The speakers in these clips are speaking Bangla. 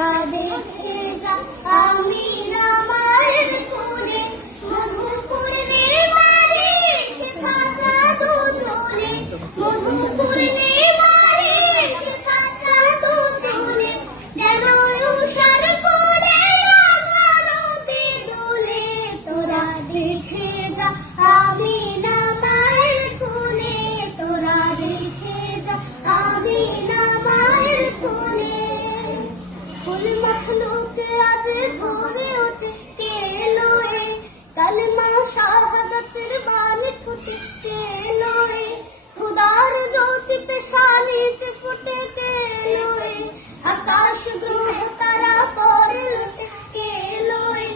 তোরা দেখে যা আমিনা মায়ের কোলে মধুপুরে মারে খাঁচা দুধ তোলে মধুপুরে মারে খাঁচা দুধ তোলে যেন উষার কোলে রাঙানোতে দোলে তোরা দেখে যা আমিনা মায়ের কোলে তোরা দেখে যা আমিনা মায়ের কোলে ফুল মখলুকে আজ ধরে ওঠে কে লোয়ে কালমা শাহাদাতের বাণী ফুটে কে লোয়ে খুদার জ্যোতি पे শালিতে ফুটে কে লোয়ে আকাশ গ্রহ তারা পরে লুটে কে লোয়ে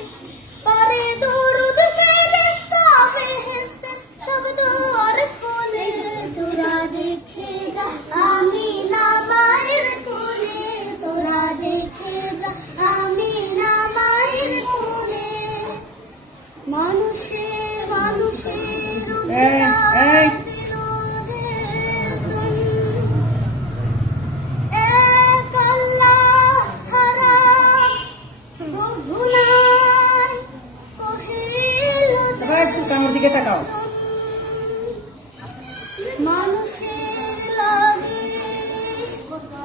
পরে দরুদ ফেরেশতা বেহেশতে সব দুয়ার খোলে তোরা দেখে যা আমিনা মায়ের কোলে তোরা দেখে যা আমিনা মায়ের কোলে মানুষে মানুষের এক আল্লাহ ছাড়া প্রভু নাই সোহেল সবাই একটু কামড় দিকে তাকাও। মানুষের লাগে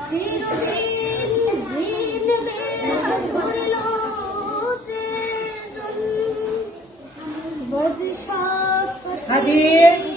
চিরদিন দিন বেশ হইল যে বদশাহ হাদির